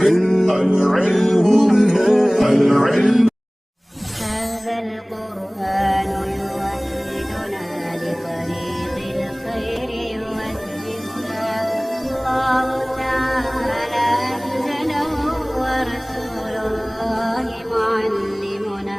العلم هذا القرآن يوحدنا لطريق الخير يوجهنا الله تعالى أنزله ورسول الله معلمنا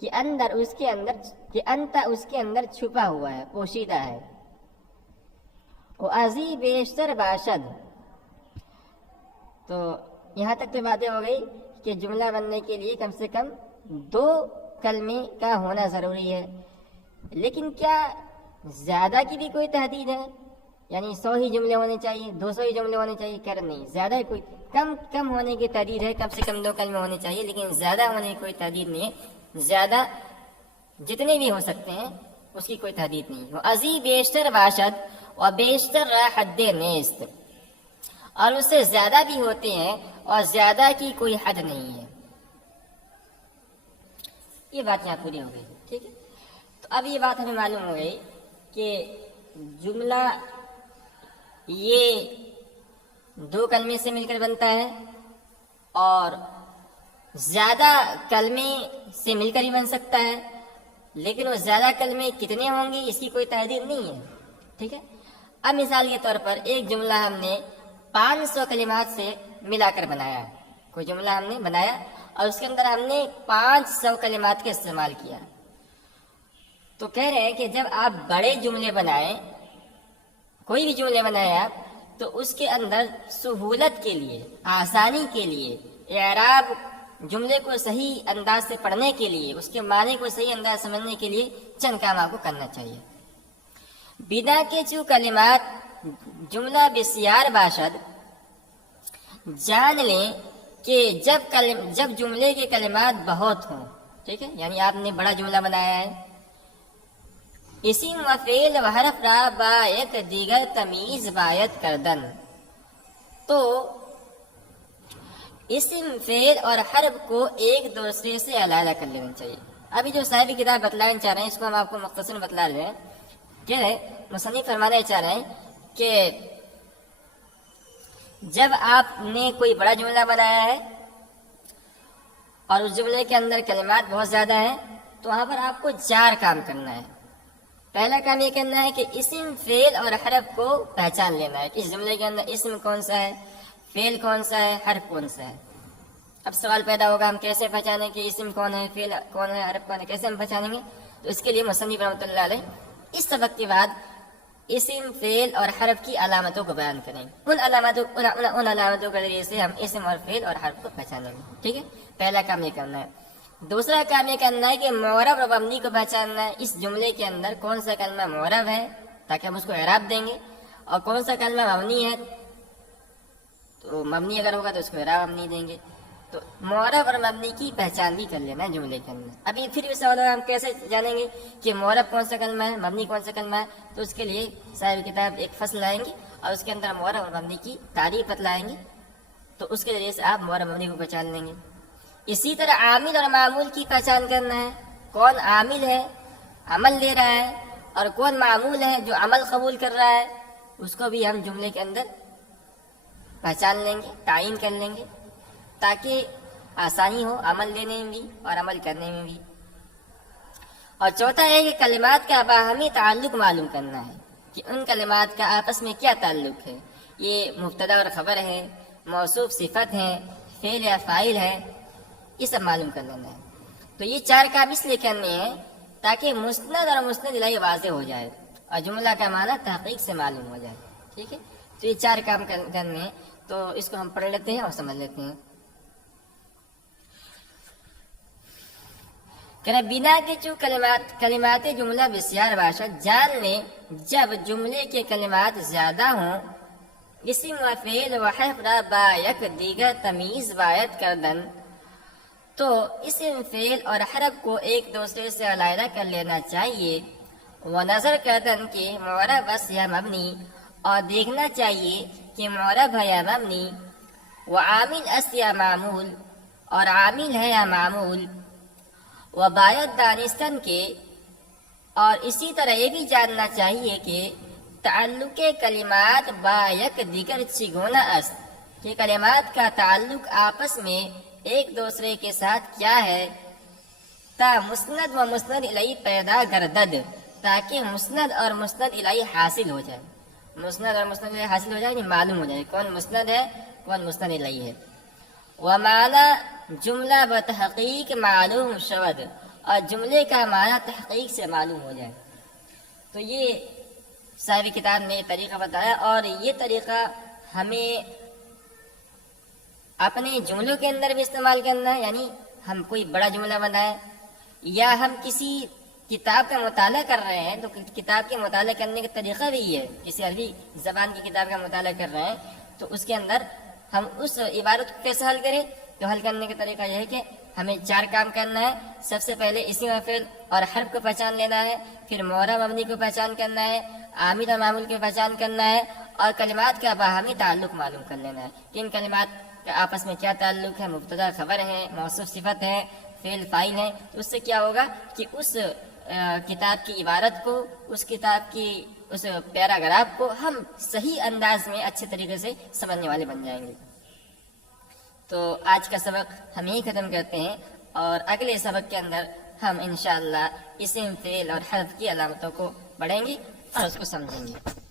کہ اندر اس کے اندر کہ انت اس کے اندر چھپا ہوا ہے، پوشیدہ ہے. وہ ازی بیشتر باشد. تو یہاں تک تو باتیں ہو گئی کہ جملہ بننے کے لیے کم سے کم 2 کلمے کا ہونا ضروری ہے. لیکن کیا زیادہ کی بھی کوئی تحدید ہے؟ یعنی 100 ہی جملے ہونے چاہیے، 200 ہی جملے ہونے چاہیے؟ کر نہیں، زیادہ کوئی کم ہونے کی تحدید ہے، کم سے کم 2 کلمے ہونے چاہیے، لیکن زیادہ ہونے کی کوئی تحدید نہیں ہے. زیادہ جتنے بھی ہو سکتے ہیں اس کی کوئی تحدید نہیں. وہ ازی بیشتر باشد اور بیشتر حد نیست، اور اس سے زیادہ بھی ہوتے ہیں اور زیادہ کی کوئی حد نہیں ہے. یہ بات یہاں پوری ہو گئی. ٹھیک ہے، تو اب یہ بات ہمیں معلوم ہو گئی کہ جملہ یہ 2 کلمے سے مل کر بنتا ہے اور زیادہ کلمے سے مل کر ہی بن سکتا ہے، لیکن وہ زیادہ کلمے کتنے ہوں گے اس کی کوئی تحدید نہیں ہے. ٹھیک ہے، اب مثال کے طور پر ایک جملہ ہم نے 500 کلمات سے ملا کر بنایا. کوئی جملہ ہم نے بنایا اور اس کے اندر ہم نے 500 کلمات کا استعمال کیا. تو کہہ رہے ہیں کہ جب آپ بڑے جملے بنائیں، کوئی بھی جملے بنائیں آپ، تو اس کے اندر سہولت کے لیے، آسانی کے لیے، اعراب جملے کو صحیح انداز سے پڑھنے کے لیے، اس کے معنی کو صحیح انداز سمجھنے کے لیے چند کام آپ کو کرنا چاہیے. بنا کے چو کلمات جملہ بسیار باشد. جان لیں کہ جب جملے کے کلمات بہت ہوں. ٹھیک ہے، یعنی آپ نے بڑا جملہ بنایا ہے، اسم و فعل و حرف را با یک دیگر تمیز باید کردن. تو اسم، فعل اور حرف کو ایک دوسرے سے علیحدہ کر لینا چاہیے. ابھی جو صاحب کتاب بتلانا چاہ رہے ہیں اس کو ہم آپ کو مختصر بتلا رہے ہیں. کیا ہے مصنف فرمانا چاہ رہے ہیں کہ جب آپ نے کوئی بڑا جملہ بنایا ہے اور اس جملے کے اندر کلمات بہت زیادہ ہیں، تو وہاں پر آپ کو 4 کام کرنا ہے. پہلا کام یہ کرنا ہے کہ اسم، فعل اور حرف کو پہچان لینا ہے کہ اس جملے کے اندر اسم کون سا ہے، فعل کون سا ہے، حرف کون سا ہے. اب سوال پیدا ہوگا ہم کیسے پہچانیں کہ اسم کون ہے، فعل کون ہے، حرف کون ہے، کیسے ہم پہچانیں گے؟ تو اس کے لیے مصنف رحمۃ اللہ علیہ اس سبق کے بعد اسم، فعل اور حرف کی علامتوں کو بیان کریں. ان علامتوں کے ذریعے سے ہم اسم اور فعل اور حرف کو پہچانیں گے. ٹھیک ہے، پہلا کام یہ کرنا ہے. دوسرا کام یہ کرنا ہے کہ معرب اور مبنی کو پہچاننا ہے. اس جملے کے اندر کون سا کلمہ معرب ہے تاکہ ہم اس کو اعراب دیں گے، اور کون سا کلمہ مبنی ہے، تو مبنی اگر ہوگا تو اس کو اعراب مبنی دیں گے. تو معرب اور مبنی کی پہچان بھی کر لینا ہے جملے کے اندر. ابھی پھر بھی سوال ہے ہم کیسے جانیں گے کہ معرب کون سا کلمہ ہے، مبنی کون سا کلمہ ہے؟ تو اس کے لیے صاحب کتاب ایک فصل لائیں گے اور اس کے اندر معرب اور مبنی کی تعریف بتلائیں گے، تو اس کے ذریعے سے آپ معرب مبنی کو پہچان لیں گے. اسی طرح عامل اور معمول کی پہچان کرنا ہے. کون عامل ہے، عمل لے رہا ہے، اور کون معمول ہے جو عمل قبول کر رہا ہے، اس کو بھی ہم جملے کے اندر پہچان لیں گے، تعین کر لیں گے، تاکہ آسانی ہو عمل لینے میں بھی اور عمل کرنے میں بھی. اور چوتھا ہے کہ کلمات کا باہمی تعلق معلوم کرنا ہے کہ ان کلمات کا آپس میں کیا تعلق ہے. یہ مبتدا اور خبر ہے، موصوف صفت ہے، فعل یا فاعل ہے، یہ سب معلوم کر لینا ہے. تو یہ 4 کام اس لیے کرنے ہیں تاکہ مسند اور مسند الیہ واضح ہو جائے اور جملہ کا معنی تحقیق سے معلوم ہو جائے. ٹھیک ہے، تو یہ 4 کام کرنے ہیں. تو اس کو ہم پڑھ لیتے ہیں اور سمجھ لیتے ہیں. کہ بنا کے جو کلمات جملہ بسیار باشد. جان لیں جب جملے کے کلمات زیادہ ہوں، اسم و فعل و حرف را با یک دیگر تمیز باید کردن، تو اسم، فعل اور حرف کو ایک دوسرے سے علیحدہ کر لینا چاہیے. وہ نظر کردن کہ معرب است یا مبنی، اور دیکھنا چاہیے کہ معرب ہے یا مبنی. وہ عامل است یا معمول، اور عامل ہے یا معمول. وہ باید دانستن کے، اور اسی طرح یہ بھی جاننا چاہیے کہ تعلق کلمات با یک دیگر چگونا است، کہ کلمات کا تعلق آپس میں ایک دوسرے کے ساتھ کیا ہے. تا مسند و مسند الیہ پیدا گردد، تاکہ مسند اور مسند الیہ حاصل ہو جائے. مسند اور مسند الیہ حاصل ہو جائے، یعنی معلوم ہو جائے کون مسند ہے کون مسند الیہ ہے. ومعنی جملہ بتحقیق معلوم شود، اور جملے کا معنی تحقیق سے معلوم ہو جائے۔ تو یہ صاحب کتاب نے طریقہ بتایا، اور یہ طریقہ ہمیں اپنے جملوں کے اندر بھی استعمال کرنا ہے، یعنی ہم کوئی بڑا جملہ بنائیں یا ہم کسی کتاب کا مطالعہ کر رہے ہیں تو کتاب کے مطالعہ کرنے کا طریقہ بھی یہ ہے، کسی عربی زبان کی کتاب کا مطالعہ کر رہے ہیں تو اس کے اندر ہم اس عبارت کو کیسے حل کریں؟ تو حل کرنے کا طریقہ یہ ہے کہ ہمیں 4 کام کرنا ہے۔ سب سے پہلے اسم و فعل اور حرف کو پہچان لینا ہے، پھر مورا مبنی کو پہچان کرنا ہے، عامل اور معمول کو پہچان کرنا ہے، اور کلمات کا باہمی تعلق معلوم کر لینا ہے کہ ان کلمات کا آپس میں کیا تعلق ہے، مبتدا خبر ہے، موصوف صفت ہے، فعل فاعل ہے۔ تو اس سے کیا ہوگا کہ اس کتاب کی عبارت کو، اس کتاب کی اس پیراگراف کو ہم صحیح انداز میں اچھے طریقے سے سمجھنے والے بن جائیں گے۔ تو آج کا سبق ہم یہی ختم کرتے ہیں، اور اگلے سبق کے اندر ہم انشاءاللہ اسم فعل اور حرف کی علامتوں کو پڑھیں گے اور اس کو سمجھیں گے۔